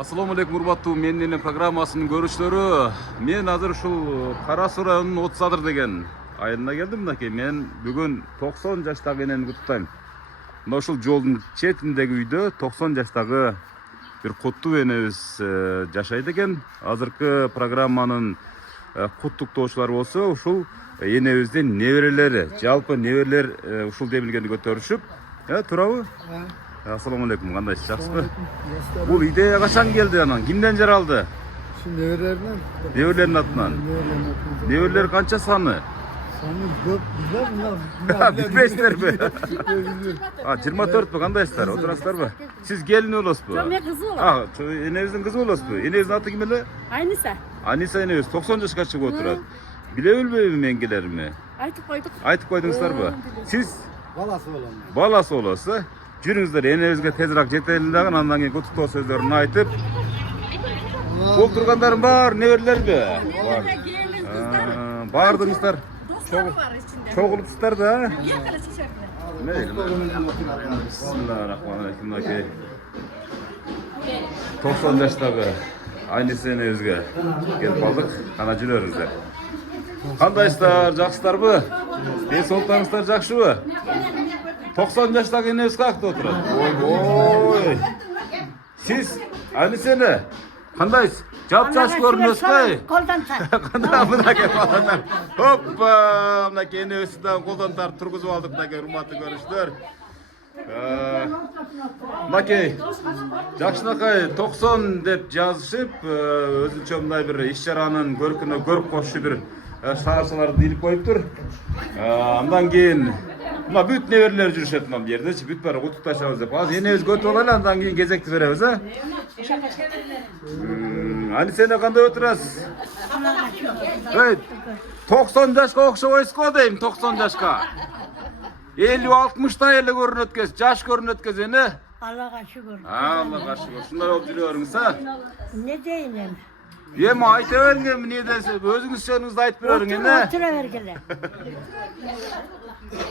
Assalamu alaikum урматтуу менин программасынын көрүүчүлөрү. Мен азыр ушул Кара Суу районунун 30 Адыр деген айылына келдим мынакей. Мен бүгүн 90 жаштагы энени куттуктайм. Мына ушул жолдун четиндеги үйдө 90 жаштагы бир куттуу энебиз жашайт экен. Азыркы программанын куттуктоочулары болсо ушул энебиздин неберелери, жалпы неберелер ушул демилгени көтөрүшүп, туурабы? Assalamu alaikum, kandayсыз, жакшысызбы? Бул идея качан келди анан? Кимден жаралды? Şu nevelerden? Неберелердин атынан. Неберелер канча саны? Sani көп bizler Bitпейсиздерби? 24 кандайсыздар? Отурасыздарбы? Сиз келин болосузбу? Жок, мен кызы болом. Энебиздин кызы болосузбу? Энебиздин аты ким эле? Айниса. Аниса энебиз 90 жашка чыгып отурат. Биле билбейби мен келеримби? Айтып койдук. Айтып койдуңуздарбы? Сиз balası olan. баласы болосуз, жүрүңүздөр, энебизге тезирээк жетели дагы, андан кийин куттуктоо сөздөрүн айтып. Бул тургандарым бар, неберелерби? Бар. Келин кыздар. Бардыңыздар. Достору бар ичинде. Чогулупсуздар да? Якыра чечерди. Мейли. Бисмиллахиррахманиррахим. 90 жаштагы Айниса энебизге келип калдык. Кана жүрөрүңүздөр. Кандайсыздар, жакшысыздарбы? Ден соолуктарыңыздар жакшыбы? 90 жаштагы энебиз каякта отурат? Ой. Сиз Айниса кандайсыз? Жап-жаш көрүнөсүзбү? Колдон тар. Кандай мынакей баладар. Hoppa, мынакей энебизди дагы колдон тартып тургузуп алдык, мынакей урматтуу көрүүчүлөр. Мынакей жакшынакай 90 деп жазышып, өзүнчө мындай бир иш-чаранын көркүнө көрүп коюшу бир шаарчаларды илип коюптур. Андан кийин мына бүт неберелер жүрүшөт мына жердечи, бүт баары куттукташабыз деп. Азыр энебиз көтүп алайлы, андан кийин кезекти беребиз, Аниса кандай отурасыз? 90 жашка окшобойсуз го дейм, 90 жашка. 50-60 эле көрүнөт экенсиз, жаш көрүнөт экенсиз, эне? Allah'a şükür. Аллага шүгүр. Ушундай болуп жүрө бериңиз, Ne diyeyim? Эми айта бериң, эмне десе, өзүңүз жөнүңүздү айтып бериң, эне? Otura vergile.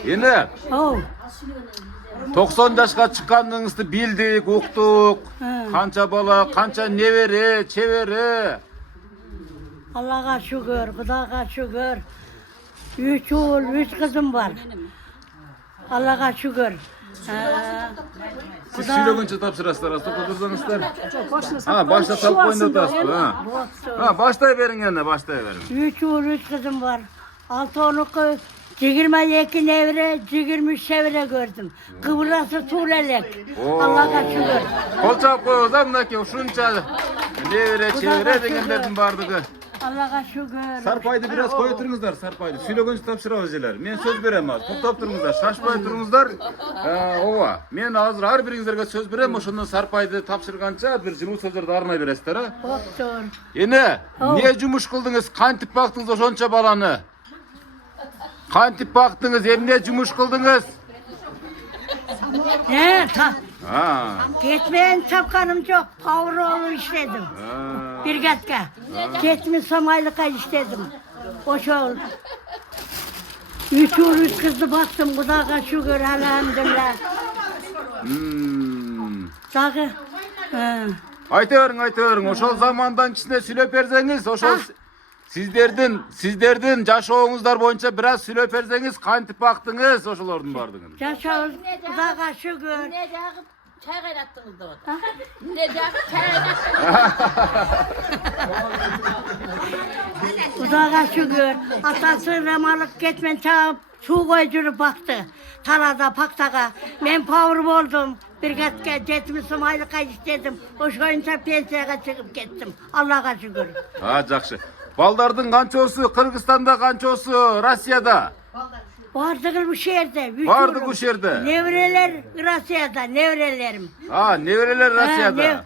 Эне, Oh. 90 жашка чыкканыңызды билдик, уктук. Канча бала, канча небере, чебере. Allah'a şükür, Kudağa şükür. 3 oğul, 3 kızım var. Allah'a şükür. Siz сүйлөгөнчө тапшырасыздар, токтоп турсаңыздар. Башта салып коюн деп атасызбы? Баштай бериң, эне, баштай бериң. 3 oğul, 3 kızım var. 6 onuku 22 nevre, 23 çevre gördüm. Kıvrası tuğlelek. Allah'a şükür. Кол чаап коебуз, мынакей ушунча небере, чебере дегендердин баардыгы. Allah'a şükür. Sarpайды biraz koyu turuңуздар, sarpайды. Сүйлөгөнчө тапшырабыз желер. Мен сөз берем азыр. Токтоп туруңуздар, шашпай туруңуздар. Ооба. Мен азыр ар бириңиздерге сөз берем, ошондон сарпайды тапшырганча бир жылуу сөздөрдү арнай бересиздер, Doktor. Эне, эмне жумуш кылдыңыз? Кантип бактыңыз ошончо баланы? Кантип бактыңыз? Эмне жумуш кылдыңыз? Geçmeyen çapkanım çok. Avroğlu işledim. Birgatka. Geçmiş Somaylık'a işledim. O şol. 3 oğul 3 kızı baktım. Kudağa şükür elhamdülillah. Dağı. Айта бериң, ошол замандан кичине сүйлөп берсеңиз, ошол сиздердин жашооңуздар боюнча бир аз сүйлөп берсеңиз, кантип бактыңыз ошолордун баардыгын? Yaşıyoruz. Kudağa şükür. Ne dağıp çay kaynattınız da orada. Ne dağıp çay kaynattınız. Kudağa şükür. Atası ramalık geçmen çağıp su koyucuyu baktı. Tarada paktağa. Ben pavrum oldum. Birgatka jetmişim aylık'a istedim. O şoyunca pensiyaya çıkıp gittim. Allah'a şükür. Жакшы. Балдардын канчосу Кыргызстанда, канчосу Россияда? Vardık bu şehirde. Vardık bu şehirde. Nevreler Rusya'da, nevrelerim. Неберелер Россияда.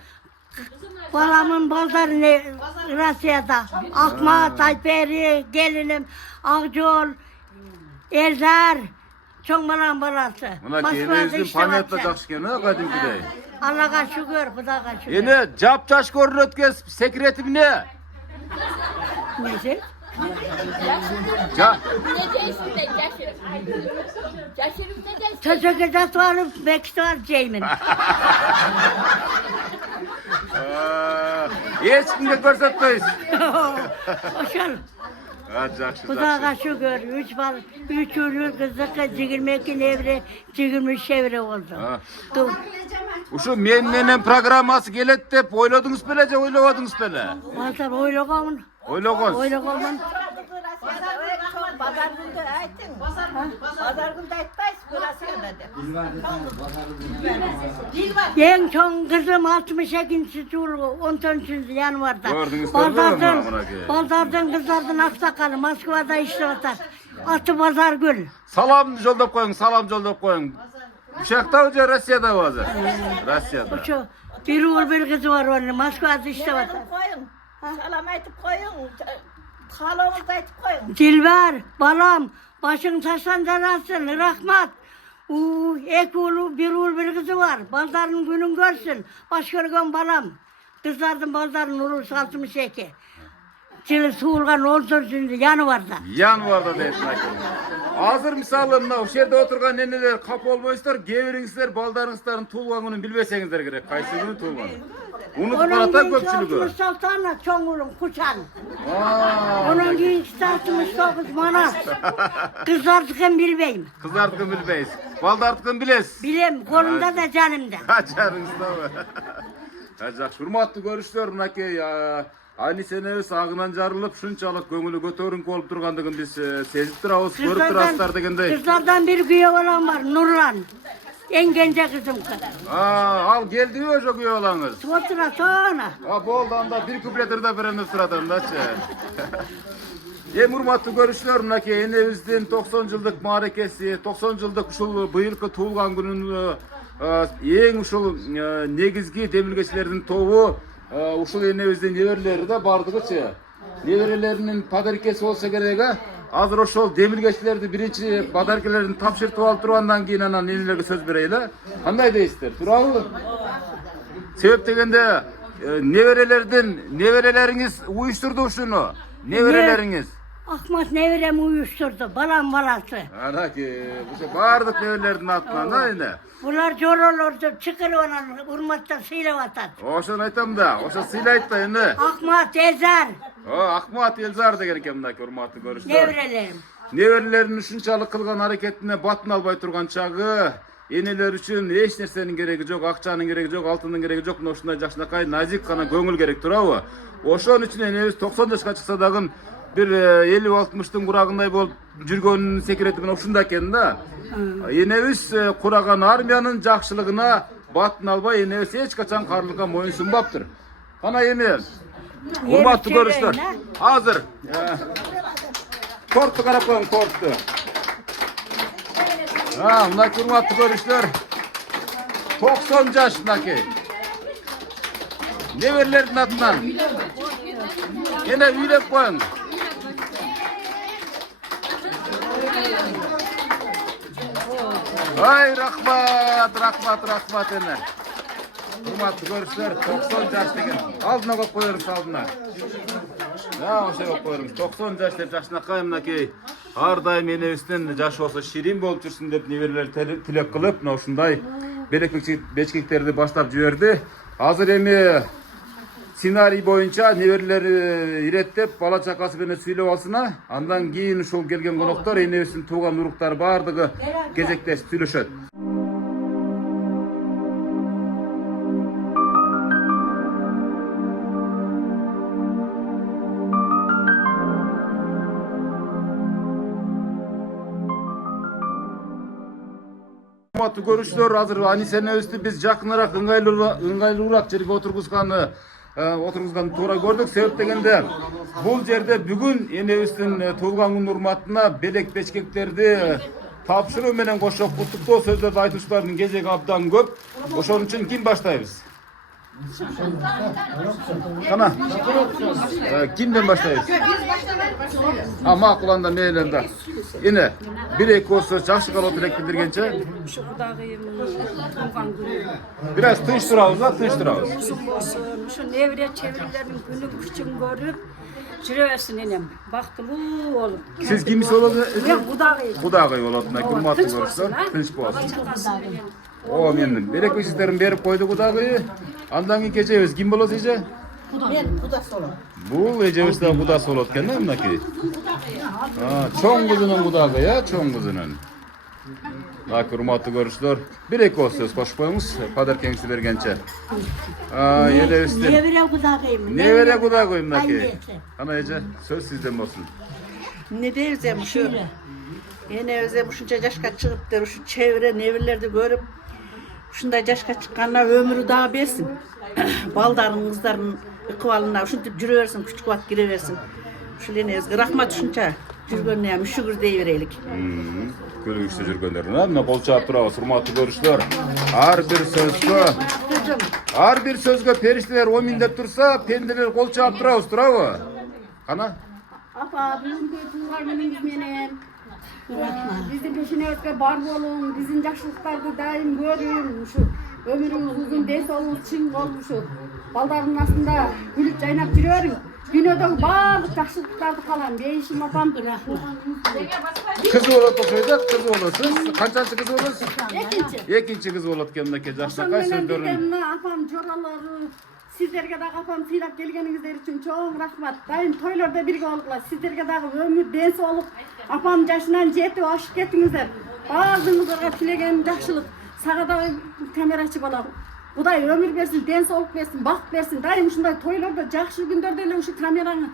Balamın baldarı Rusya'da. Akma, Tayperi, gelinim, Akçol, Erzar. Çok balan balası. Мына кенебиздин памятта жакшы экен, кадимкидей. Allah'a şükür, Kudağa şükür. Эне, жап-жаш көрүнөт экенсиз, секрети эмне? Neyse? Ne değilsin de yaşır. Yaşırım ne değilsin? Teşekkür ederim, bekliyorum Ceymin. Hiç kimge görsetmeyiz. Oşal. Ha, жақсы, Kudağa жақсы. şükür. Üç ürür kızık, 22 nevre, 23 çevre oldu. Ha. Dur. Uşu menен программасы келет деп ойладыңыз беле же ойлободуңуз беле? Hazır oylağımın. Ойлогонсуз. Oylağımın. Pazar günde aytın. Pazar günde aytmayız. Burası yanadı. En son kızım 62. yılı 14. yanvarda. Gördünüz tabii Pazardan, mi amına koyayım? pazardan kızlardan aksakalı Moskva'da işlep atar. Atı pazar gül. Salam жолдоп коюң, салам жолдоп коюң. Uşakta же Россияда bazı? Россияда. Şu bir oğul bir kızı var onun Moskva'da işlep atar. Koyun. Salam aytıp koyun. Halımızı aytıp koyun. Dilber, balam, başın taştan zarasın, rahmat. Ek oğlu, bir oğul bir kızı var. Baldarın günün görsün. Başkırgan balam. Kızlardan baldarın olursa 62. Çili suğulgan 14. yanvarda. Yanvarda deyip Азыр мисалы мына ошол жерде отурган энелер кап болбойсуздар, кээ бириңиздер балдарыңыздардын туулган күнүн билбесеңиздер керек. Кайсы күнү туулган? Унутуп барат да көпчүлүгү. 66 çoğulun kuşan. Onun kıyısı 69 manat. Kızlardıkın bilmeyim. Кыздардыкын билбейсиз. Балдардыкын билесиz. Bilem, kolumda da canımda. Жарыңыздабы? Жакшы, урматтуу көрүүчүлөр, мынакей Анисенебиз агынан жарылып, ушунчалык көңүлү көтөрүңкү болуп тургандыгын биз сезип турабыз, көрүп турасыздар дегендей. Kızlardan bir güye olan var, Nurlan. En gence kızım kız. Ал келдиби ошо күйөө балаңыз? Otura sonra. Болду, анда бир куплетирде беренип турат андачы. Эми урматтуу көрүүчүлөр, мынакей энебиздин 90 жылдык мааракеси, 90 жылдык ушул быйылкы туулган күнүн эң ушул негизги демилгечилердин тобу ушул энебиздин неберелери да бардыгычы. Неберелеринин подаркеси болсо керек, азыр ошол демилгечилерди биринчи подаркелерин тапшыртып алып тургандан кийин анан энелерге сөз берейли. Кандай дейсиздер? Туурабы? Себеп дегенде неберелериңиз уюштурду ушуну. Неберелериңиz. Ahmet nevremi uyuşturdu, balam balası. Anaki, bu bardıq nebерелердин атынан да эне. Bunlar jorolurdu, çıkır ona, urmattan sıyla atar. Ошону айтам да, ошо сыйлайт да эне. Ahmet Ezer, Акмат Элзар деген экен мынакей урматтуу көрүүчүлөр. nevrelerim. Неберелеринин ушунчалык кылган аракетине батын албай турган чагы, энелер үчүн эч нерсенин кереги жок, акчанын кереги жок, алтындын кереги жок, мына ушундай жакшынакай назик гана көңүл керек турабы? Ошон үчүн энебиз 90 жашка чыкса дагы bir 50-60'tın kurağınday bolup жүргөнүн секрети мына ушунда экен да. Энебиз кураган армиянын жакшылыгына батын албай, энебиз эч качан карлыкка моюн сунбаптыр. Кана эми урматтуу көрүүчүлөр, азыр торту карап коюң, торту. Мынакей урматтуу көрүүчүлөр, 90 жаш мынакей. Неберелердин атынан эне үйлөп коюң. Ay rahmat ene. Урматтуу көрүүчүлөр, 90 жаш деген. Алдына коюп коерсуз алдына. Ошо коюп коерсуз. 90 жаш деп жакшынакай мынакей ар дайым энебиздин жашы болсо ширин болуп жүрсүн деп неберелер тилек кылып, мына ушундай бечкектерди баштап жиберди. Азыр эми сценарий боюнча неберелери иреттеп, бала чакасы менен сүйлөп алсына, андан кийин ушул келген коноктор энебиздин тууган уруктары бардыгы кезектешип сүйлөшөт. Урматтуу көрүүчүлөр, азыр Анисе энебизди биз жакыныраак ыңгайлуураак жерге отургузган туура көрдүк. Себеп дегенде бул жерде бүгүн энебиздин туулган күнү урматына белек бечкектерди тапшыруу менен кошо куттуктоо сөздөрдү айтуучулардын кезеги абдан көп. Ошон үчүн ким баштайбыз? Кана? Кимден баштайбыз? Макул анда мейли анда. Эне бир-эки болсо жакшы калып элек билдиргенче. Şu kudağımın tuğan günü. Biraz tınç turabız da, tınç turabız. Uzun olsun. Şu nevre çevirilerin günü küçük görüp жүрөсүн энем. Бактылуу болуп. Siz kimisi olabilir? Мен кудагый. Kudagay olabilir. Kurmatlı görüşler. Tınç boğaz. O memnun. Berek beşiklerin berip koydu kudagayı. Andan keyin kechebiz. Kim bolot ije? Men kudası olan. Bu ejebizde kudası bolot ekan da mınaki. Ha, çoң kızının kudağı ya, çoң kızının. Bak hurmatlı görüşler. Bir ek o söz koşup koymuş. Kader kendisi bergençe. Yede üstü. Ne vere kudakayım? Ne vere kudağı koyayım naki? Annesi. Ana Ece söz sizden olsun. Ne diyeceğim şu? Yine özlem şunca yaşka çıkıp da şu çevre nevirlerde görüp şunda yaşka çıkanlar ömrü daha versin. Baldarın kızların kıvalına şunu yürüversin, küçük vakit gireversin. Şu yine özgür rahmat şunca yürgönlüğe şükür deyiverelik. Gülü işte жүргендерine mine kol çağıp turabız. Hurmatlı görüşler. Har bir sözgө perişteler o mindep tursa, pendeler kol çağıp turabız, turabı. Kana? Apa bizim tuğan günümüz menen. Bizim peşinizde bar olun, bizim yaşlılıklarda daim görün. Şu ömrümüz uzun, dens olun, çın olmuş. Baldarın aslında gülüp caynap yürüyorum. Dünyada bağlı yaşlılıklarda kalan değişim apam bırakma. Kız olat okuyacak, kız olasın. Kaçıncı kız olasın? İkinci. İkinci kız olat kendine yaşına kaç Akşam sözdörün. benim apam çoraları, sizlerge de apam silap gelgenizler için çok rahmat. Daim toylarda birge oldular. Sizlerge de ömür dens olup apam yaşından jeti aşık ettinizler. Bazınızlara tilegen yaşlılık. Sağa da kamera açıp alalım. Kuday ömür versin, dens olup versin, bak versin. Daim şunday toylarda, jakşı günlerde ele şu kameranı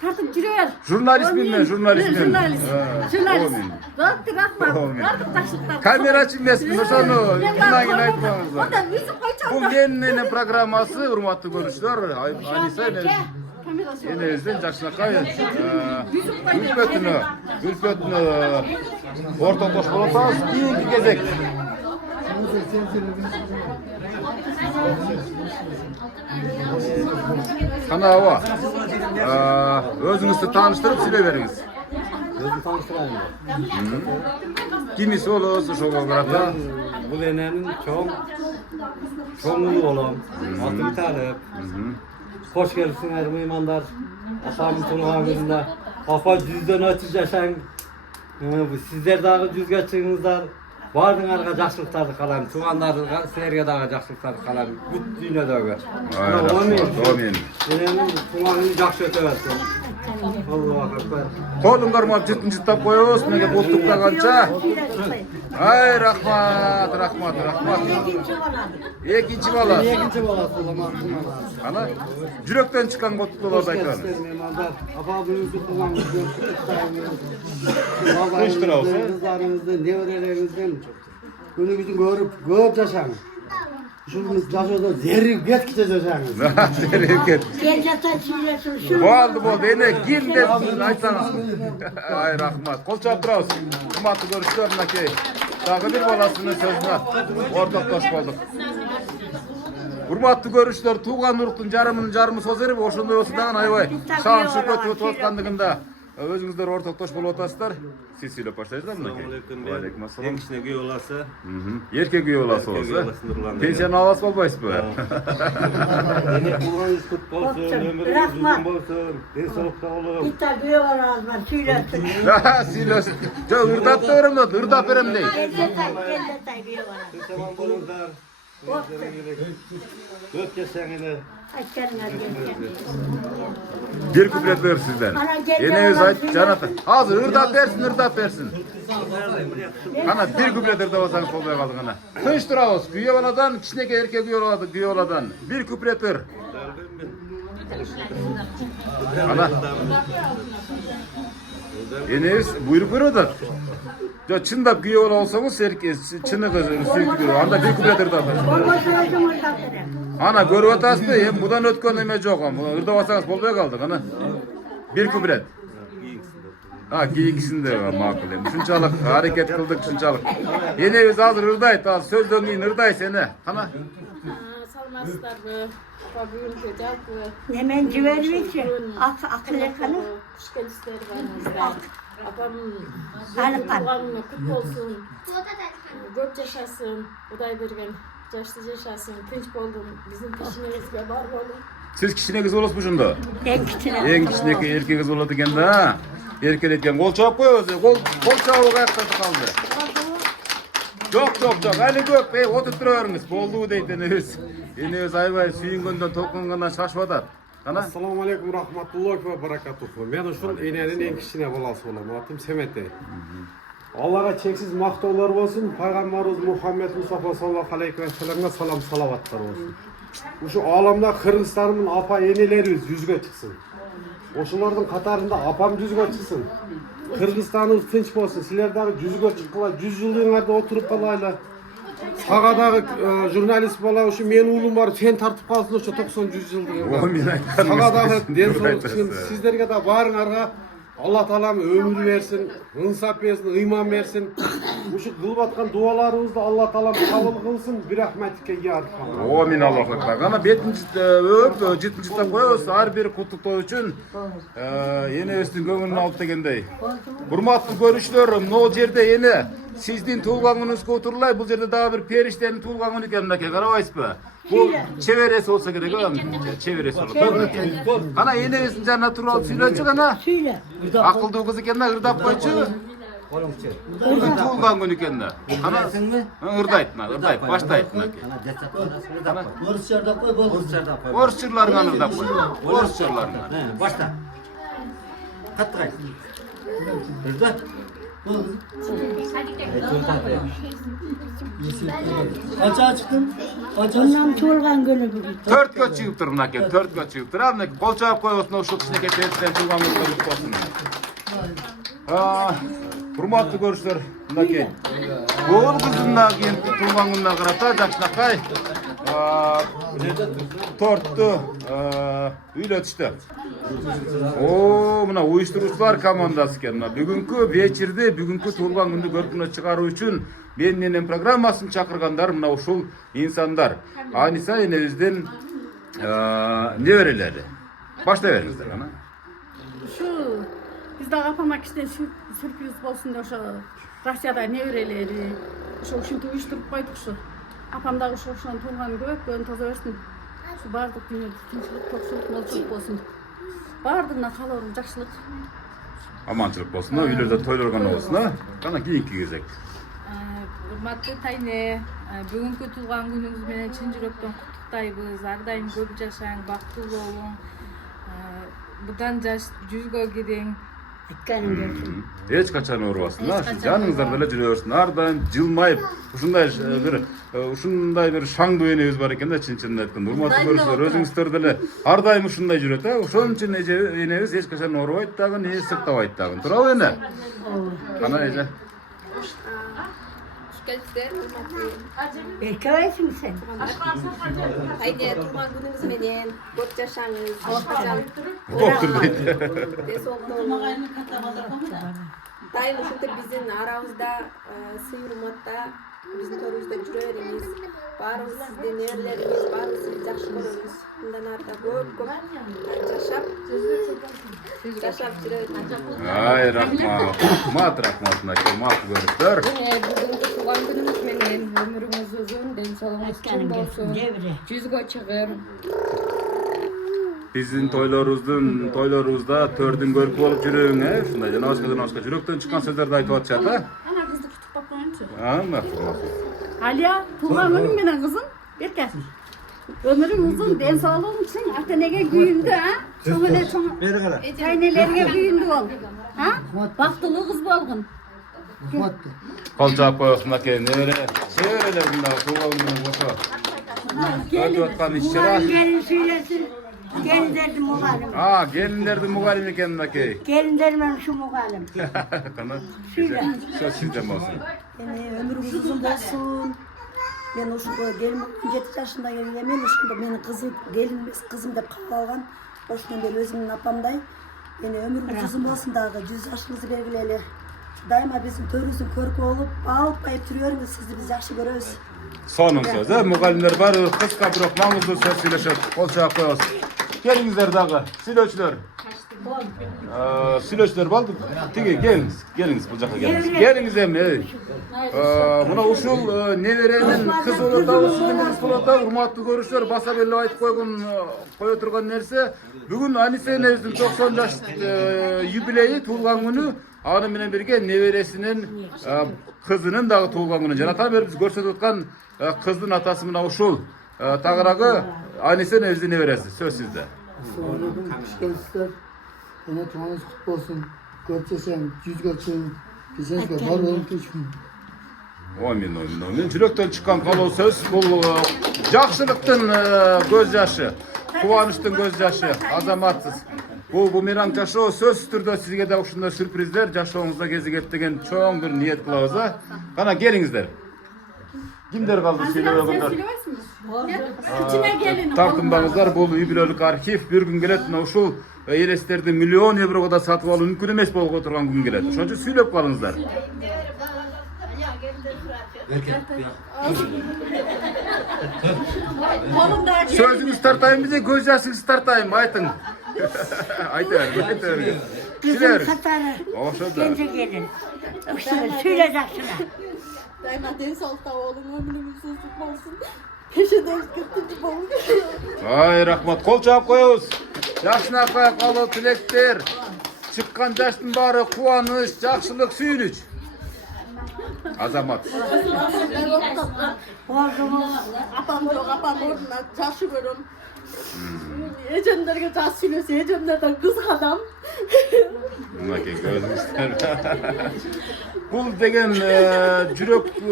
tartıp yürüyor. Jurnalist bilmem, jurnalist bilmem. Jurnalist. Jurnalist. Olmayın. Dörttü rahmat. Olmayın. Dörttü taşlıklar. Kameraçı mesmin, onu bundan yine aytmamız O var. da yüzü koyacağım. Bu geninin programması, hurmatlı görüşler. Anisa Yenezden Jaksına kay. Gülpötünü orta koş bolataz, kiyinki gezek. Kana hava. Özünüzü tanıştırıp söyleyveriniz. Özü tanıştırayım. Kimisi olursa şu fotoğrafta. Bu denenin çoğunluğu olan. Altın talep. Hoş gelsinler mihmandar. Asamın tunağımızda. Kafa cüzden açıp yaşayın. Sizler daha düzgün çıkınızlar. Vardın arka jakşılıkları kalan, tuğanlarga sizlerge daha jakşılıkları kalan, büt dünyadagı. Amin. Benim tuğanını jakşı öteversin. Allahu akbar. Kolun karmap cıtın cıttap koyuyoruz, nege bozdukta kança. Ay rahmat. İkinci bala. İkinci balası olama. Ana, yürekten çıkan kutlular da ekran. Ababınızı kullanmışsın. Kaç lira olsa? Kızlarınızdan, nevrelerinizden günümüzü görüp yaşayın. Şunumuz yaşıyorda zerri getkide yaşayın. Sereket. Gece taşıyorsun. Şu Boldu. Ene kim desin aytsanız. Ay rahmat. Kol çaptıravuz. Hurmatlı görüşlerine ki. Daha bir balasının sözüne ortaktaş bulduk. Hurmatlı görüşler, tuğan urktun jarımı sozerip oşunday olsun dağın aybay. Sağın şükret ötüp otkandıgında. Özünüzler ortaktaş bolup otasızlar. Siz söylep başlayızlar mı? Aleyküm assalam. En kişine güy olasa. Erkek üye olası Erkek üye olsa. olasın, Nurlan Pensiyon alası bolbayız bu. Yine kulağınız kut olsun, ömrünüz uzun olsun, densolukta olun. bir tane büyük ağzına söylersin. Silos. Jo ırdap da verem de, ırdap verem değil. Gece tay büyük ağzına. Tamam bulunlar. Dört yaşayın. Bir kuplet ver sizden. Yine özayt canata. Hazır ırdap versin. Ana bir kuplet ırdap olsanız olmaya kaldık ana. Kış duravuz. Güye oladan, kişineki erkek güye oladan. Bir kuplet ver. Ana. Yine buyruk ver odan. Ya çındap güye olsanız çını sürekli görüyor. Anda bir kuplet ırdap ver. Ana görüp atasın hem budan ötkön eme yok ama ırda basanız bolbay kaldık ana. Bir kubret. Ha ikisinde var makul hem. Şunçalık hareket kıldık şunçalık. Yine biz hazır ırdayt az söz dönmeyin ırday seni. Ana. Salmazlar bu. Babuyun jalpı. Nemen civermişsin. Akıl yakanı. Kuşkelisler var. Apam Alıkan. tuğanına kut olsun. Göp yaşasın. Uday bergen. Yaşlı yaşasın. Tinç boldun. Bizim peşinizge var olun. Siz kişine kız olasmışsın da. En küçüğüne. En kişineki erkek kız oladı kendi ha. Erkek etken kol çabuk koyuyoruz. Kol çabuk ayakta kaldı. Çok. Ali göp. Oturtturuyorsunuz. Bolduğu deydiniz. Enemiz aybay sүйүнгөндөн толкунгандан шашып атат. Кана? Assalamu alaikum rahmatullahi ve barakatuhu. Men uşul enenin en kichine balası bolam. Atım Semete. Allah'a çeksiz maqtovlar olsun. Peygamberimiz Muhammed Mustafa sallallahu aleyhi ve sellem'e salam salavatlar olsun. Uşu alamda Kırgızistan'ın apa enelerimiz yüzüge çıksın. Oşulardan katarında apam yüzüge çıksın. Kırgızistan'ımız tinç olsun. Sizler daha yüzüge çıkıla 100 yıllığında oturup kalayla. Sağadagı jurnalist bala uşu men ulum var sen tartıp kalsın uşu 90-100 yıldığında. O men aytkan. Sağadagı densoğluk için sizlerge de barыңarga Allah Taalam ömür versin, ınsap versin, iman versin. Uşu kılıp atkan dualarınızda Allah Taalam kabul kılsın. Bir rahmetike ya Arhamar. O men Allahu Ekber. Kana 7-nji tap koyobuz. Har bir kutuktоо үчүн энебиздин көңүлүн алып дегендей. Урматтуу көрүүчүлөр, могу жерде эне сиздин туулган күнүңүзгө отурлай, бул жерде дагы бир периштенин туулган күнү экен мынакей, карабайсызбы? Бул чеберес болсо керек, чеберес болот. Кана энебиздин жанына туруп алып сүйлөчү кана. Söyle. Акылдуу кыз экен да, ырдап койчу. Туулган күнү экен да. Кана ырдайт, ырдайт, баштайт мынакей. Орус жырларынан ырдап кой. Орус жырларынан. Başla. Kattık ay. Hırda. Kaça çıktın? Ondan tuğulgan günü bugün. Төрткө чыгыптыр мынакей, төрткө чыгыптыр. А мынакей кол чаап коебуз, ушул кичинекей периштен туулган күнүңүз болсун. Урматтуу көрүүчүлөр, мынакей. Бул кыздын кийин туулган күнүнө карата жакшынакай тортtu үйлөтүштү. Мына уюштуруучулар командасы экен. Бүгүнкү вечерди, бүгүнкү туулган күндү көркүнө чыгаруу үчүн менин программасын чакыргандар мына ушул инсандар. Аниса энебиздин неберелери. Баштай бериңиздер ана. Şu bizde apama kişiden sürpriz olsun da şu Rusya'da ne öreleri, şu şimdi uyuşturup koyduk şu. Apamda şu tuğan göğün toza versin. Şu bardık dünyada tinçlik, toksuluk, molçuluk olsun. Bardığına kalorun жақсылық. Аманчылык болсун, үйлөрдө тойлор гана болсун, кана кийинки кезек. Урматтуу Тайне, бүгүнкү туулган күнүңүз менен чын жүрөктөн куттуктайбыз. Ар дайым көп жашаң, бактылуу болуң. Будан жаш 100гө кириң. Etkenim görsün. Эч качан оорубасын, жаныңыздар деле жүрө берсин. Ар дайым жылмайып, ушундай бир шаңдуу энебиз бар экен да, чын айтканда. Урматтуу көрүүчүлөр, өзүңүздөр деле ар дайым ушундай жүрөт, ошон үчүн энебиз эч качан оорубайт дагы, не сыктабайт дагы. Туурабы эне? Кана эже. Erkeveysin sen. Haydi tuğan gününüz menen, көп жашаңыз, Доктор дейт. Дайым ушинтип биздин арабызда, сый урматта, биздин төрүбүздө жүрө бериңиз. Баарыбыз сиздин неберелериңиз, баарыбыз сизди жакшы көрөбүз. Мындан арта көп жашап жүрө бериңиз. Ай, рахмат, мынакей, мактуу көрүптөр. Бүгүнкү туулган күнүңүз менен өмүрүңүз узун, ден соолугуңуз чың болсун. 100гө чыгын. Биздин тойлорубузда төрдүн көркү болуп жүрүң, ушундай жана башка жүрөктөн чыккан сөздөрдү айтып атышат, Ana kızı tutup bakmayınca. макул. Aliya, tuğan günün menen kızın, erkek. Ömrün uzun, den sağlığın için Artenege güyündü ha. Çoğune taynelerine güyündü ol. Ha? Baktılı kız bolgun. Кол жаап коебуз мынакей, неберелер мында туулган күнү болсо. Өтүп аткан иш-чара. Gelin söylesin. Gelinlerdi mugallim. Келиндердин мугалими экен мынакей. Gelinlerime şu mugallim. Кана. Söyle. Söz sizden bolsun. Ömrümüz uzun olsun. Ben o gelin 7 yaşında gelgemen, uşunda benim kızım da kalgan. Oşundan beri özümün apamday. Yani ömrümüz uzun olsun daha 100 yaşınızı belgileyeli. Daima bizim törümüzün körkü olup, alıp bayıp duruyoruz, sizi biz yaxşı görüyoruz. Sonun söz, mugallimler бар, кыска бирок маңыздуу сөз сүйлөшөт. Кол чаап коебуз. Келиңиздер дагы, сүйлөөчүлөр. Сүйлөөчүлөр болду. Тиги келиңиз бул жака келиңиз. Келиңиз эми. Мына ушул неберенин кыз болуп атабыз, сиздин кыз болуп атабыз. Урматтуу көрүүчүлөр, баса беле айтып кое турган нерсе, бүгүн Аниса энебиздин 90 жаш юбилейи, туулган күнү. Аны менен бирге небересинин кызынын дагы туулган күнү. Жана та бери биз көрсөтүп аткан кыздын атасы мына ушул Tağıragı aynısını özüne veresiz. Söz sizde. Assalamualaikum. Kuşlar. Yine tuğanız kutlu olsun. Göçesen, yüz göçün. Bizesge var olun geçmin. Amin. Çilekten çıkan kalon söz bu jakşılıktın göz yaşı. Kuvanıştın göz yaşı. Azamatsız. Bu Miran Caşo söz türde sizge de uşunda sürprizler Caşo'muzda gezigep degen çoğun bir niyet kılabıza. Kana gelingizler. Kimler kaldı söylüyorlar? İçine gelin. Tartınbağızlar bu biblioluk arxiv bir gün gelet uşul elesтерди milyon евроға да сатып алуу мүмкүн эмес болуп отурган күн келет. Ошон үчүн сүйлөп калыңыздар. Sözünüz tartayım bize, göz yaşınız tartayım, aytın. Aytın. Kızım Katar'ı. Oşo da. Gence gelin. Söyleyeceksin. Daima densalta oğlum ömrümün sözlük olsun. Peşeden gittim oldu. Ay rahmat, kol çap koyuz. Yaşına koyak alı tilekler. Çıkkan yaştın bari kuvanış, jakşılık, sүйүнүч. Azamat. Apam yok, apam orada taşı görüm. Ecemlerge taş sülüyorsa ecemlerden kız adam. Mınake gözünüzden. Bul degen jürök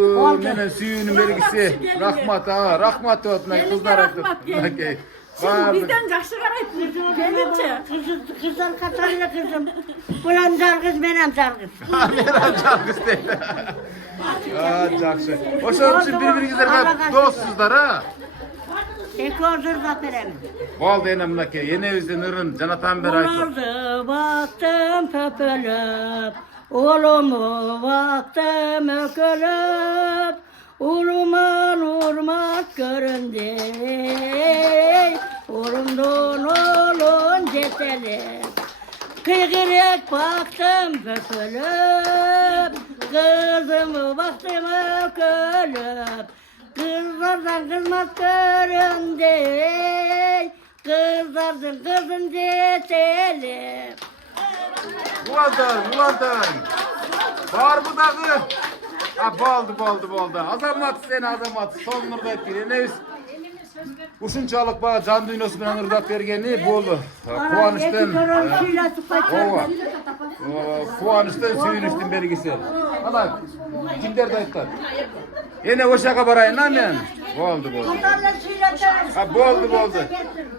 menen sүйүүнүн belgisi. Rahmat ha, rahmat ötmek kızlar ötüp. Mınake. Bizden yaşlı karayıp gelince. Kızlar Katar'la kızım. Bulan zargız, menem zargız. Meram jargız deydi. Jakşı. Oşon üçün bir-biringizlerge dostsuzlar ha. Eki ordur da verelim. Boldu ene mınake, enebizden ırın janatan beri aytып. Bulardı baktım pöpölüp, olumu baktım ökölüp, urman urmat göründü, urumdun olun cetelip. Kıygırık baktım pöpölüp, kızımı baktım ökölüp, kızlardan kızmat göründü, kızlardan kızın cetelip. Bulandan. Var bu dağı. Ha boldu. Azamat seni azamat. Son nurda etkin. Neyiz? Uşunçalık bana can dünyası bilen ırdat bergeni boldu. Kuvanıştın. Kuvanıştın suyunuştun belgisi. Ana kimler de aytlar? Yine oşaka barayın lan men. Boldu. Ha boldu.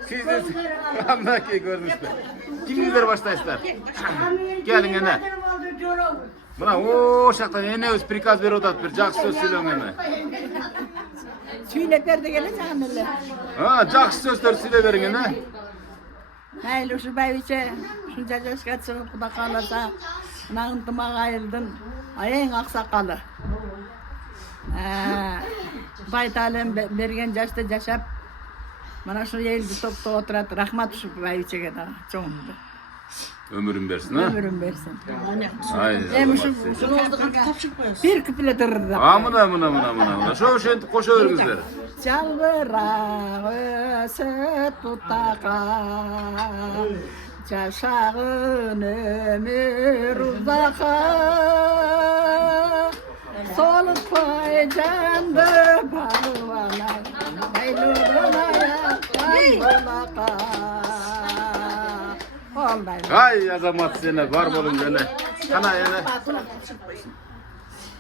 Siz anlaki görmüşler. Kimler baştaysızlar? Gelin ene. Buna o şaktan ene öz prikaz berip atat bir jakşı söz söylöң ene. Söylep berdi geleceksin elle. Ha, jakşı sözler söyle beriň ene. Hayırlı şu bayviçe, şunca yaşka çıkıp kuda kalasa, nağıntıma ayıldın, ayın aksakalı. Baytalem bergen yaşta yaşap, mana şu eldi topta oturat, rahmat şu bayviçege da, çoğundu. Ömürün versin ha. Ömürüm versin. Hem şu bir küple tırırdı. Amına. Şu şenti koşa örgüzler. Çalbıra öse tutaka, yaşağın ömür uzaka, solup paycandı parvana, ayludun ayaktan bulaka. Hay azamat seni var bolun gene. Kana ene.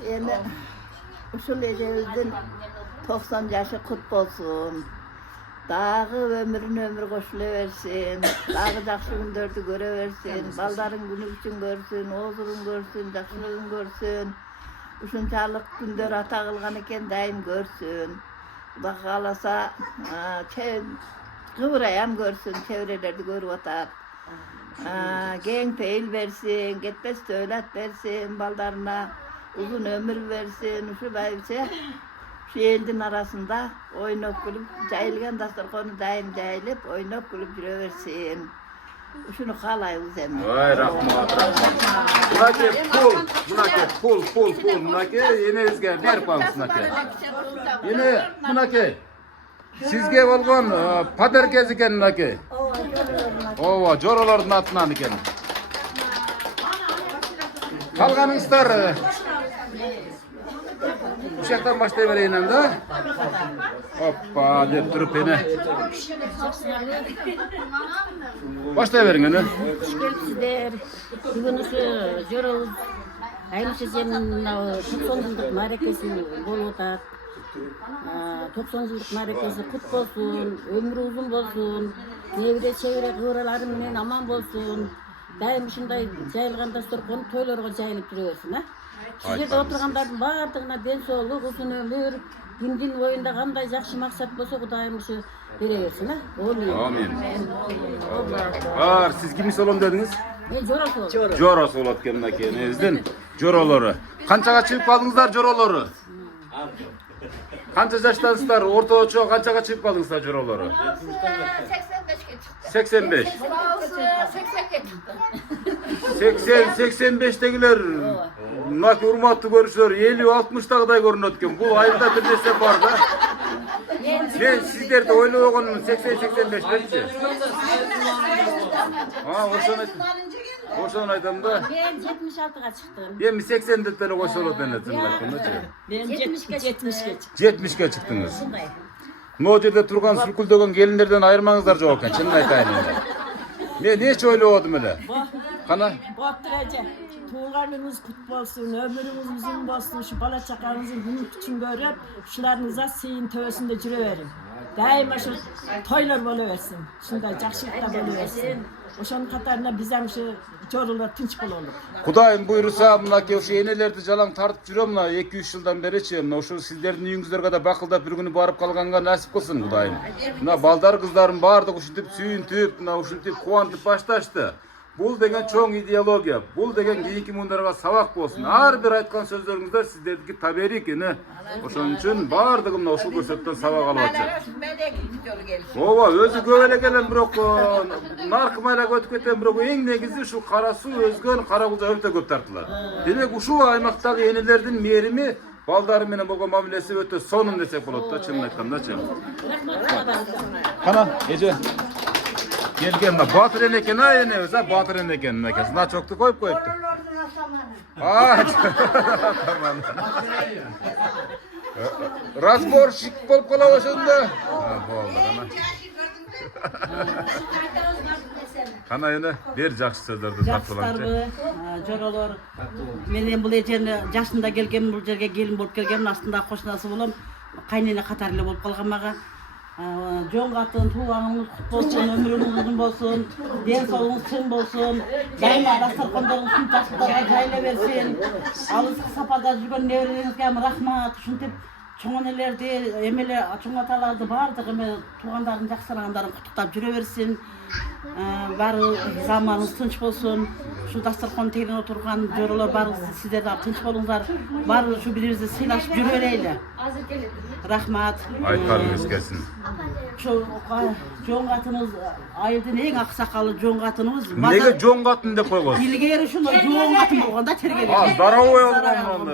Yine usul ecevizin 90 yaşı kutlu olsun. Dağı ömür koşuluversin. Dağı jakşı gündörtü göreversin. Baldarın günü üçün görsün, ozurun görsün, jakşılığın görsün. Uşunçalık gündör ata kılgan eken daim görsün. Kuda kalasa kıvırayam görsün, çevrelerdi görüp atar. Gen peyil versin, gitmez söylet versin, baldarına uzun ömür versin, şu bayıpse şu eldin arasında oynop gülüp, cayılgan dasturkonu daim cayılıp, oynop gülüp yürüversin. Şunu kalayız emmi. Vay rahmat. Bunake pul. Bunake yine izge ver pams bunake. Yine bunake. Sizge bolgon paderkez eken bunake. Ova, jorolardın atынан eken. Kalganыңыздар Uşaktan başlay vereyim da. Hoppa dep durup ene. Başlay verin ene. Hoş geldinizler. Bugün şu Jorol Aymışe'nin 90 yıllık marekesi bolup atat. 90 yıllık marekesi kut bolsun, ömrü uzun bolsun, nevre çevre kıvraları menen aman bolsun. Daim uşunday jayılgan dastorkon toylorgo jayılıp жүрөсүн, ha. Şu жерде отыргандардын баардыгына ден соолук, узун өмүр, диндин боюнда кандай жакшы максат болсо Кудайым ушу бере берсин, ha. Amin. Var, siz kimisi olun dediniz? Jorası olat kendinizden. Joroları. Kançaga çıkıp kaldыңızдар joroları? Kança yaştasınızlar? Ortaoço kançaga çıkıp kaldыңızдар joroları? 85. 80-85'tekiler Naki urmatlı görüşler 50-60'dagıday görünüp etken. Bu ayında bir nese var da. Ben sizlerde öyle oğlum 80-85'lerce. Ha, oşan aydım da. Ben 76'ga çıktım. Ben 80'de tane koşalı denedim. Ben 70'ge çıktım. 70'ge çıktınız. O жерде turgan sürküldögen gelinlerden ayırmanızlar жоқ ekan, çınını aytayın endi. Ne öyle oldum öyle? Kana? Botturaca. Tuğlarınız kut bolsun, ömrünüz uzun bolsun, şu bala çakanızın günü için görüp, şularınıza seyin tövesinde jüreverin. Daima şu toylar boluversin, şunday jakşılıkta boluversin. Oşanın katarına bizem şu jorullar tinç bololuk. Kudayım buyursa mınaki oşu enelerdi jalan tartıp жүрөм мына 2-3 жылдан беречи. Мына ошо сиздердин үйүңүздөргө да бакылдап бир күнү барып калганга насип кылсын Кудайым. Мына балдар кыздарын баардыгы ушинтип сүйүнтүп, мына ушинтип кубантып башташты. Бул деген чоң идеология, бул деген кийинки муундарга сабак болсун. Ар бир айткан сөздөрүңүздөр сиздердики таберик эне. Ошон үчүн баардыгы мына ушул көрсөттөн сабак алып атышат. Ооба, өзү көп эле келем, бирок наркомайлар өтүп кетем, бирок эң негизи ушул кара суу өзгөн кара кулжа өтө көп тартылат. Демек ушул аймактагы энелердин мээрими балдары менен болгон мамилеси өтө сонун десек болот да, чынын айткандачы. Кана, эже. Gelgen batır eneken ha enemiz ha batır eneken eneken. Значокtu koyup koyuptu. Tamam. Разборщик болуp кала ошондо. Болду Kana ene bir жакшы сөздөрдү тартылаңчы. Jorolor. Мен бул эжени жашында келген, бул жерге келин болуп келген, астында кошунасы болом. Кайнене катары эле болуп калган мага. Жон катын, туғаныңыз құт болсын, өміріңіз ұзын болсын, ден соолугуңуз чың болсын, дайыма дастаркондоруңуз күн жакшыларга жайыла берсин, алыскы сапарда жүргөн небереңизге рахмат, ушинтип чоң энелерди, эмелер, чоң аталарды баардыгы туугандарын жакшыраандарын куттуктап жүрө берсин. Баары заманыңыз тынч болсун. Şu dastarkon tegине отурган жоролор баарыңыз сиздер да тынч болуңуздар. Баары ушу бири-бирибизди сыйлашып жүрө берели. Рахмат. Айтканыңыз келсин. Şu жоң катыныбыз айылдын эң аксакалы жоң катыныбыз. Неге жоң катын деп койгон? Илгери ушундай жоң катын болгонда чергеле. Здоровый болгон.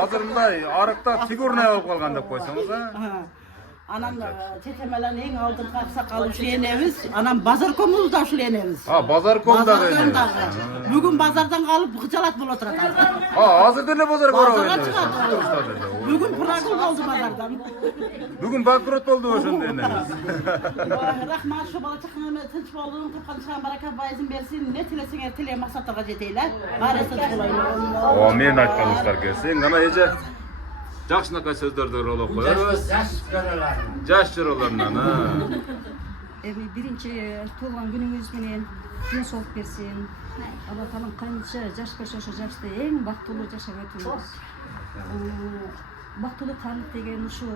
Азыр мындай арыкта фигурный болуп калган деп койсоңуз, а? Anam çetemeler en aldırga sakalı şulenemiz. Anam bazarkomuz da şulenemiz. Ha bazarkomda böyle. Bugün bazardan kalıp bıçalat bol oturatan. Ha hazırda ne bazar var o? Bugün bırakıl oldu bazardan. Bugün bankrot oldu o şunda enemiz. Rahmat şu bala çıkmamı tınç bolduğun kırkan çıkan baraka bayızın versin. Ne tilesin erteleye maksatlarga jeteyler. Arası çıkılayım. O men aytkanыңыздар келсең ана эже жакшынакай сөздөрдү ролоп коебуз. Жаш жоролорунан. Birinci tuğan gününüz menен dен соолук берсин. Allah Taala kança жаш болсо жашта эң бактылуу жашап өтүңүз. Бактылуу калып деген ушу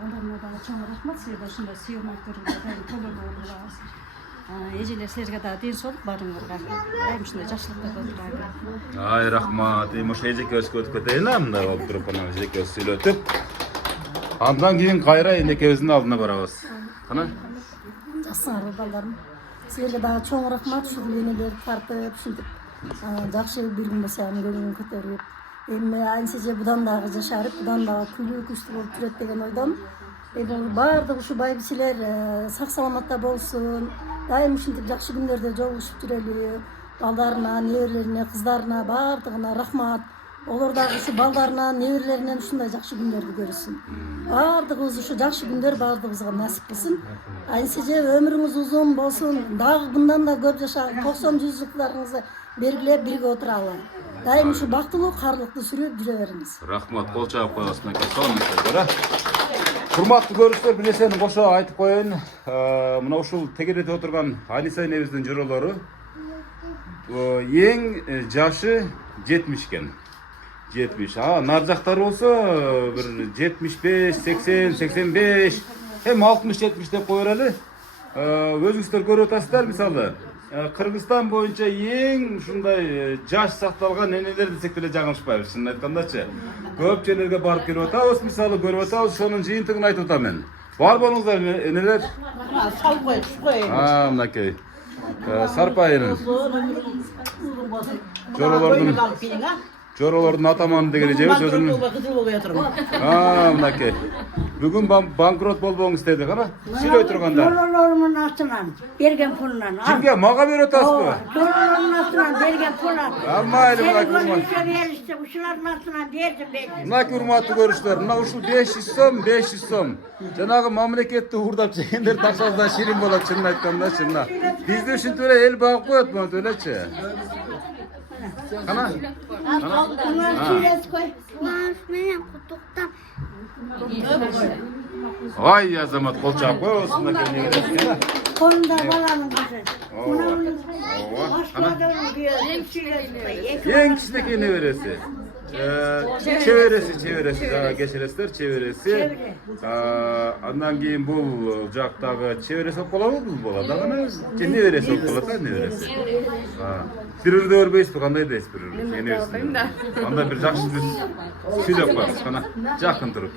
балдарына дагы чоң рахмат. Силерге ушундай сүйөмөлтөргө толугу болуңуз. Эжелер силерге дагы ден соолук барыңарга. Дайым ушундай жакшылыкта отурайлы. Ай рахмат. Эми ошо эжекебизге өтүп кетейин а мындай болуп туруп анан эжекебиз сүйлөтүп. Андан кийин кайра энекебиздин алдына барабыз. Кана? Жақсыңар балдарым. Силерге дагы чоң рахмат. Ушул энелерди тартып, ушинтип жакшы бир күн болсо көңүлүн көтөрүп, эми анчеже будан дагы жашарып, будан дагы күлүү күчтүү болуп жүрөт деген ойдон. Баардык ушу байбичелер сак саламатта болсун. Дайым ушинтип жакшы күндөрдө жолугушуп жүрөлү. Балдарына, неберелерине, кыздарына баардыгына рахмат. Олар дагы ушу балдарынан, неберелеринен ушундай жакшы күндөрдү көрсүн. Бардыгыбыз ушу жакшы күндөр бардыгыбызга насип кылсын. Айсеже өмүрүңүз узун болсун. Дагы мындан да көп жашагын 90 жылдыктарыңызды белгилеп бирге отуралы. Дайым ушу бактылуу, карлыктуу сүрүп жүрө бериңиз. Рахмат, кол чаап коесуң экен. Сонун. Курматтуу көрүүчүлөр, бир нерсени кошо айтып коеюн. Мына ушул тегеретип отурган Алиса энебиздин жөрөлөрү эң жашы 70 экен. 70. Нар жактары болсо бир 75, 80, 85, эми 60-70 деп кое берели. Өзүңүздөр көрүп атасыздар, мисалы, Кыргызстан боюнча эң ушундай жаш сакталган энелер десек деле жагымышпайбы, чынын айткандачы. Көп жерлерге барып келип атабыз, мисалы, көрүп атабыз, ошонун жыйынтыгын айтып атам мен. Бар болуңуздар энелер. Салып коюп, Мынакей. Сарпа эне. Жоролордун атаманы деген эжебиз өзүнүн. Мынакей. Бүгүн банкрот болбоңуз деди, кана? Сүйлөй турганда. Жоролордун атынан берген пулунан. Кимге? Мага берип атасызбы? Жоролордун атынан берген пулунан. Амайлы ушулардын атынан бердим мен. Мынакей урматтуу көрүүчүлөр, мына ушул 500 сом, 500 сом. Жанагы мамлекетти уурдап жегендер такшасында ширин болот, чынын айтканда, чынна. Бизди ушинтип эле эл багып коет, монтип элечи. Кана? Менен куттуктап. Ай, азамат, кол чаап коесуң экен. Колунда баланын кызы. Эң кичинекей небереси. Чебереси, кечиресиздер, чебереси. Андан кийин бул жактагы чебереси болуп калабы, бул бала дагы небереси болуп калат, небереси. Бир үрдө көрбөйсүзбү, кандай дейсиз бир үрдө? Анда бир жакшы сүйлөп коебуз, кана жакын туруп.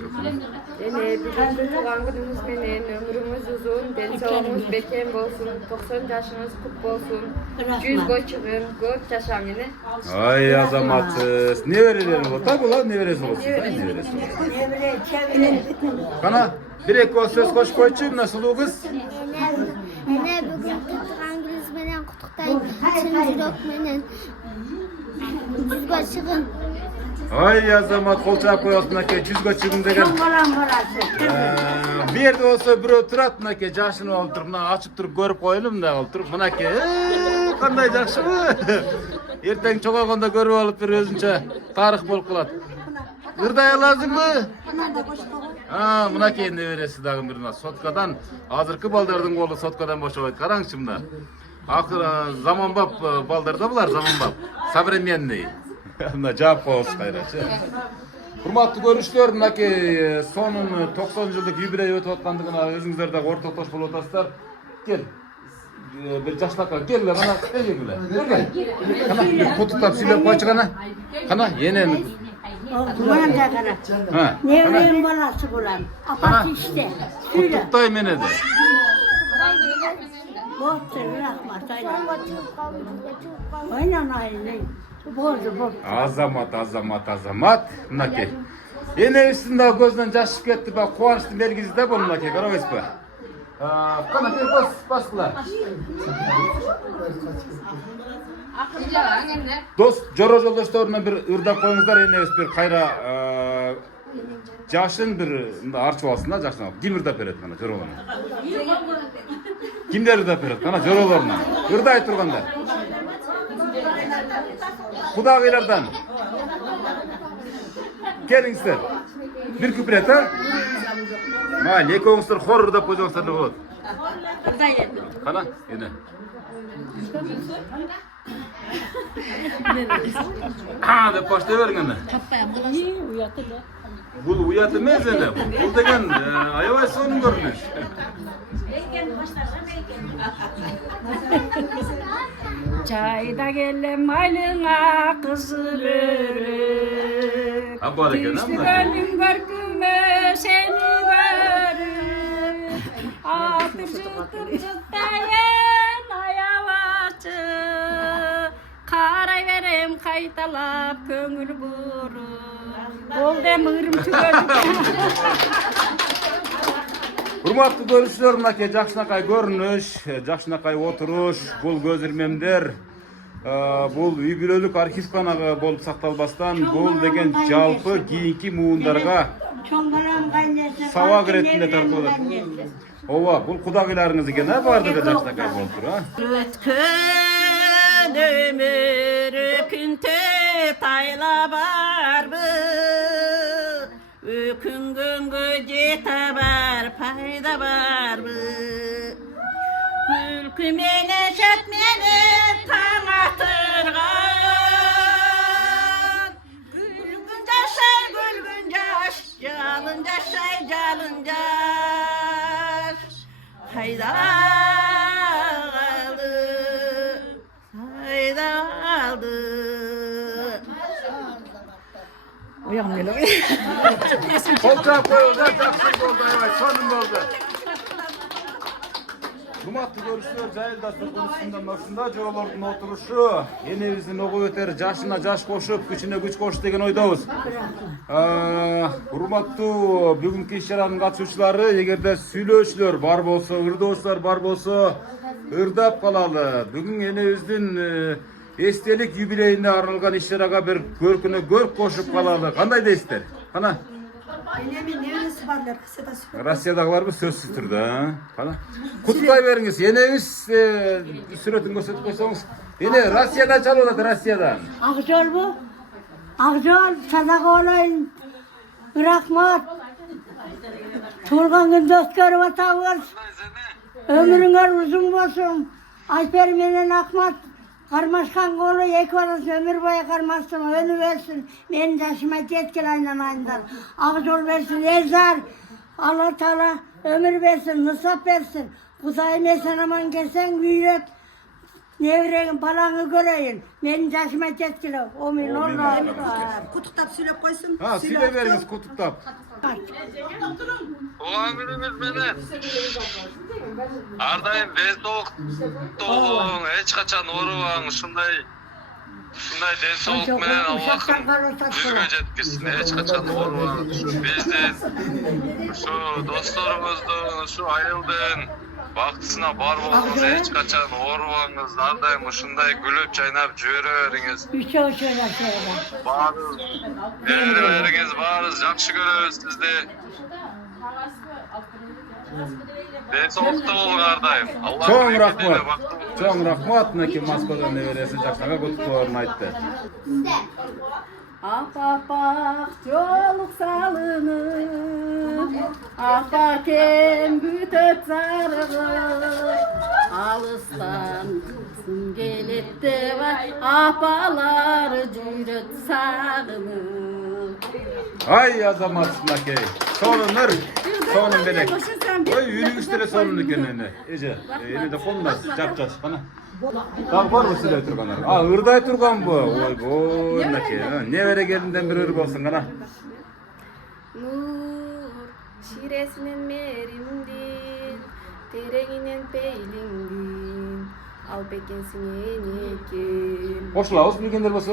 Эне бүгүн туулган күнүңүз менен өмүрүңүз узун, ден соолугуңуз бекем болсун, 90 жашыңыз кут болсун, 100гө чыгын, көп жашаңыз. Ай, азамат, неберелери болот, була небереси болсун. Кана, бир-эки сөз кошуп койчу, мына сулуу кыз. Эне бүгүн туулган күнүңүз менен куттуктайм. Чын жүрөк менен 100гө чыгын. Ай, азамат, кол чаап коесуң, мынакей 100гө чыгын деген. Бу жерде болсо бирөө турат, мынакей жашынып алып туруп, мына ачып туруп көрүп коелу, мындай кылып туруп, мынакей кандай жакшыбы? Эртең чогойгондо көрүп алып бир өзүнчө тарых болуп калат. Ырдай аласыңбы? Мынакей небереси дагы бир соткадан, азыркы балдардын колу соткадан бошобойт. Караңчы мына. Акыры заманбап балдар да булар, заманбап. Современный. Мына жаап коебуз кайрачы. Урматтуу көрүүчүлөр, мынакей сонун 90 жылдык юбилей өтүп аткандыгына өзүңүздөр дагы ортоктош болуп атасыздар. Кел. Bir jaşlaka gel kana tegile. Kana kutuktap süylep koyçu kana. Kana yene mi? Kuman da kana. Nevrenin balası bulan. Apası işte. Kutuktay mene de. Bozdur rahmat aynen. Aynen aynen. Bozdur. Azamat. Mınakey. Yine üstünde gözden jaşıp ketdi. Bak kuvançtın belgisi de bu mınakey. Karabes bu. Kana bir bas kılar. Dost, joro joldoşlarına bir ırdap koyuңuzдар, enebis bir kayra jaşın bir arçıp alsınlar, jaşın alıp. Kim ırdap beret kana jorolarına? Kimler ırdap beret kana jorolarına? Irday turganda. Kudagılardan. Geliңizler. Bir küpret ha? Ne koyuңuzдар хор ырдап koyuңuzдар da болады. Kana, yine. Деп başta verin ana. Bu uyatı emez ene. Bu degen ayabay sonun görünüş. Çayda gellem aylığına kızıl örük. Düştü gönlüm görküme seni görür. Atır çıtayen ayavaçı. Karay verem kaytalap köngül buru. Bol demirim tügölük. Урматтуу көрүүчүлөр, мынакей жакшынакай көрүнүш, жакшынакай отуруш, бул көз ирмемдер бул үй бүлөлүк архив болуп сакталбастан бул деген жалпы кийинки муундарга Чоң балам кайнесе. сабак иретинде тартылып атат. Ооба, бул кудагыйларыңыз экен, бардыгы жаштакай болуп тур, Өткөн өмүр күнтө тайла барбы өкүнгөнгө жете бар пайда барбы күлкү менен шат менен таң атырган күлгүн жашай күлгүн жаш жалын жашай жалын жаш кайда калды кайда калды оягым эле Kol çap koyun, jakşı oldu, evet, sonun oldu. Hurmatlı görüşler, Jayıldasır konuşundan başında Joğolordun oturuşu, enebizin oğu öter, yaşına yaş koşup, güçüne güç koş degen oydabız. Hurmatlı bugünkü işlerin katılışları, egerde süйлöşülөр bar bolsa, ırdoşlar bar bolsa, ırdap kalalı. Bugün enebizin estelik jubileyine aralgan işlerine bir görküne görk koşup kalalı. Kanday da ister? Kana? Enemin nevresi barlar kısa da Rossiyadagilar mı sözsüz turda, ha? Kana? Kutlay beriniz. Enemiz süretin gösterip koysanız. Ene Rossiyadan çalıyor da Rossiyadan. Akjol bu. Akjol sadak olayın. Rahmat. Turgan gün dost görüp atağız. Ömrüңөр uzun bolsun. Ayper menen Ahmet. Karmaşkan kolu ek orası ömür boyu karmaşsın, önü versin. Benim yaşıma yetkin aynan. Akjol versin, erzar. Allah Teala ömür versin, nısap versin. Kudayım esen aman gelsen büyüyüp. Nevreğin balanı göreyin. Benim yaşıma yetkin o min Allah. Kutuktap söylep koysun. Ha, söyle veriniz kutuktap. Oğan günümüz mene. Ardayım ben soğuk hiç kaçan oruğan şunday den soğuk menen Allah'ım düzgün jetkizsin hiç kaçan oruğan bizdin şu dostlarımızdın şu ayıldın baktısına bar bolunuz hiç kaçan oruğanız ardayım şunday gülüp çaynap jüberiberiңiz. Barız beriberiңiz barız jakşı görөбүz sizdi. Ben soğukta ol ardayım. Çoğun rahmat. Çoğun rahmat. Neki Moskvadan ne veresin jakşaga kutlularını aytты. Apak yoluk salınır, apak bütöp zarıgır. Alıstan kızım gelette var apalar jüret sağınır Ay azamat nakey. Sonunur. Sonun belek. Oy yürüyüşlere sonun ekenini. Ece. Ene de konmaz. Çapças bana. Dağ var mı sizler turganlar? Irday turgan bu. Oy boy nakey. Ne vere gelinden bir ırg olsun kana. Nur şiresinin merimdin tereğinin peylingdin al pekensin eneken Koşulaos bilgenler bolsa.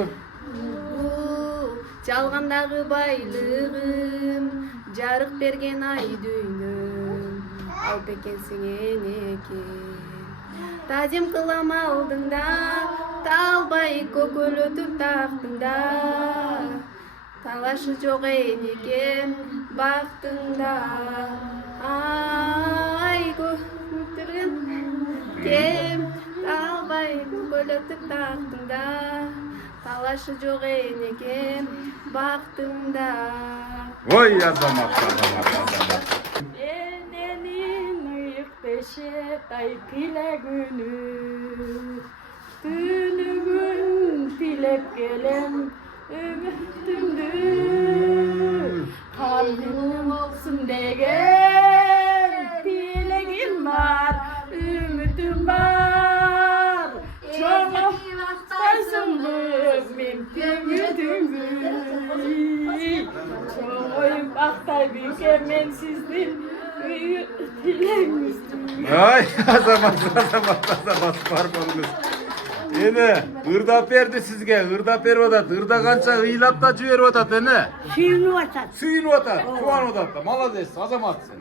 Çalgandagı baylığım jarık bergen ay düynüm al pekensin eneken Tacım kılam aldığında talbay kökölötüp taktığında Talaşı çok eneken baktığında ay götürgen kem talbay kökölötüp taktığında Talaşı çok eneken baktığında Oy azamat azamat. Enenin ıyık beşet ay pile günü Tünü gün pilep gelen ümitimdi Kalbim olsun degen dilegim var ümitim var Çok vaxtaysın benim ümitimdi Çok oyun vaxtay büyük men sizdin dileğimizdim Ay azamat var bolunuz. Ene ırdap berdi sizge. Irdap berip atat. Irda kança ыйлап da jüberip atat ene. Suyunu atat. Suyunu atat. Kuwan atat. Malades azamat sen.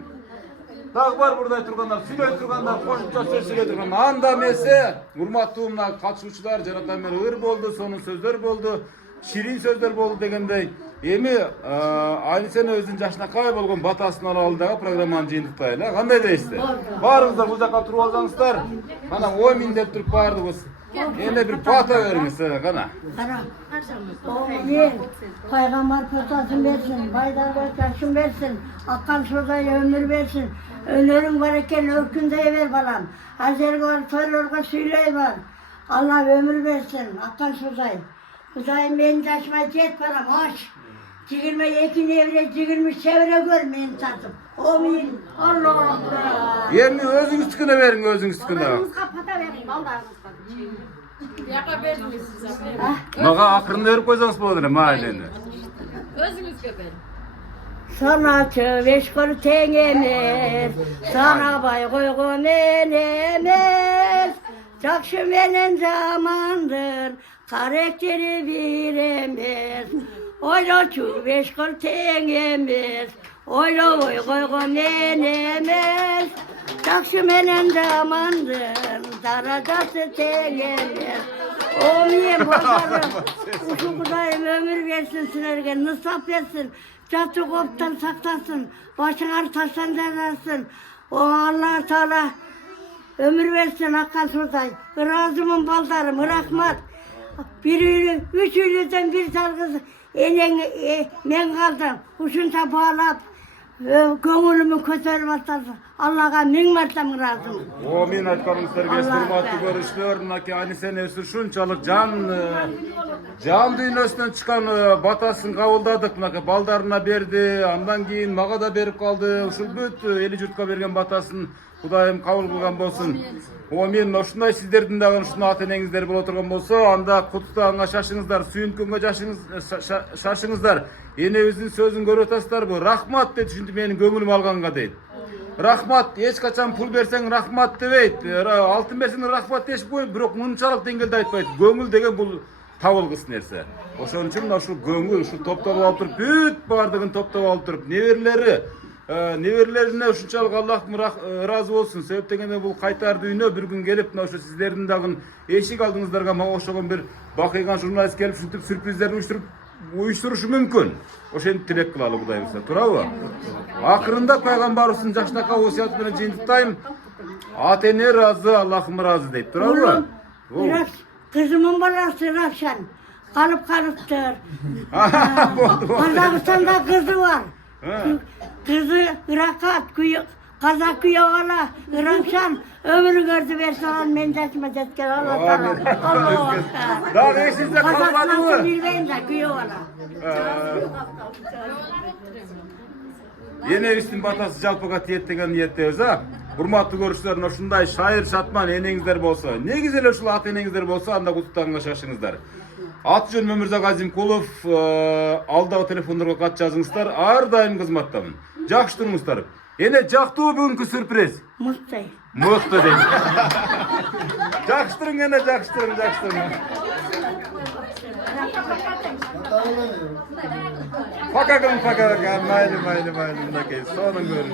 Dagı var burada turganlar, süйлey turganlar, koşunca söz süyley turganlar. Anda mese, urmattуу muna katışucular, janatan men ır boldu, sonun sözler boldu, şirin sözler boldu degендей. Эми Айнисен өзүнүн жашына кабай болгон батасынын алдындагы программаны жыйынтыктайлы. Кандай дейсиздер? Баарыңыздар бул жака туруп алсаңыздар, кана оймин деп туруп баардыгыбыз. Эне бир бата бериңиз, кана. Oğlum, Peygamber fırsatını versin, baydar başkasın versin, akkan suday ömür versin. Ölürüm var iken ökündeye ver balam. Hazır var, toylarga söyley var. Allah ömür versin, akkan suday. Kuzayım benim taşıma jet balam, hoş. Cigilme ekin evre, cigilmiş çevre görmeyin tadım. Amin. Allah Allah. Эми өзүңүз тикине бериң, өзүңүз tикине. Ballarınızga pata verin, ballarınızga. Yaka verdiniz size. Мага акырын берип койсоңуз болот эле, майлени. Özünüzge verin. Sanatçı veşkır teğemez, sana bay koygun elemez. Çakşı menen zamandır, karakteri biremez. Oyloçu veşkır teğemez, oylo oy koygun elemez. Çakşı menen zamandır, daracası teğemez. Oğlum bozarım, uşu kudayım ömür versin sizlerge, nısap versin. Çatı koptan saklasın, başına taştan derlersin. O Allah Teala ömür versin Hakan Sultan. Razımın baldarım, rahmat. Bir ülü, üç ülüden bir sargız men kaldım. Uşunca bağlap, gönlümü kötürüp atarsın. Allah'a min mertem razım. Amin aytkanыңыздарга урматтуу көрүүчүлөр, мынакей Айнисен өзү ушунчалык жан дүйнөсүнөн чыккан батасын кабылдадык, мынакей балдарына берди, андан кийин мага да берип калды. Ушул бүт эли журтка берген батасын Кудайым кабыл кылган болсун. Амин. Ушундай сиздердин дагы ушуну ата энеңиздер боло турган болсо, анда куттуганга шашыңыздар, сүйүнкөнгө шашыңыздар. Энебиздин сөзүн көрүп атасыздарбы? Рахмат деп түшүндү менин көңүлүм алганга дейт. Рахмат, эч качан пул берсең рахмат дебейт. Алтын берсең рахмат дешип коюп, бирок мынчалык деңгээлде айтпайт. Көңүл деген бул табылгыс нерсе. Ошон үчүн ушул көңүл, ушул топтоп алып туруп, бүт баардыгын топтоп алып туруп, неберлерине ушунчалык Аллахым ыраазы болсун. Себеп дегенде бул кайтар дүйнө бир күн келип, мына ошо сиздердин дагы эшик алдыңыздарга мага окшогон бир бакыйган журналист келип, ушинтип сюрприздерди уюштурушу мүмкүн. Ошентип тилек кылалы Кудайыбызга, туурабы? Акырында пайгамбарыбыздын жакшынакай осуяты менен жыйынтыктайм. Ата эне ыраазы, Аллахым ыраазы дейт, туурабы? Kızımın balası Ravşan. Kalıptır. Kazakistan'da kızı var. Kızı Irakat, Kazak Kuyova'la Ravşan ömrü gördü versen ben saçma tetken Allah'tan. Daha eşinizde kalmadı mı? Kazakistan'da bilmeyin de Kuyova'la. Энебиздин батасы жалпыга тиет деген ниеттебиз, а? Урматтуу көрүүчүлөр, ушундай шайыр шатман энеңиздер болсо, негизи эле ушул ата энеңиздер болсо, анда куттуганга шашыңыздар. Аты жөнүм Өмүрзак Азимкулов, алдагы телефондорго кат жазыңыздар, ар дайым кызматтамын. Жакшы туруңуздар. Эне жактуу бүгүнкү сюрприз. Мыкты. Мыкты дейт. Жакшы туруң эне, жакшы туруң. Пока, майли, мынакей, сонун көрүн.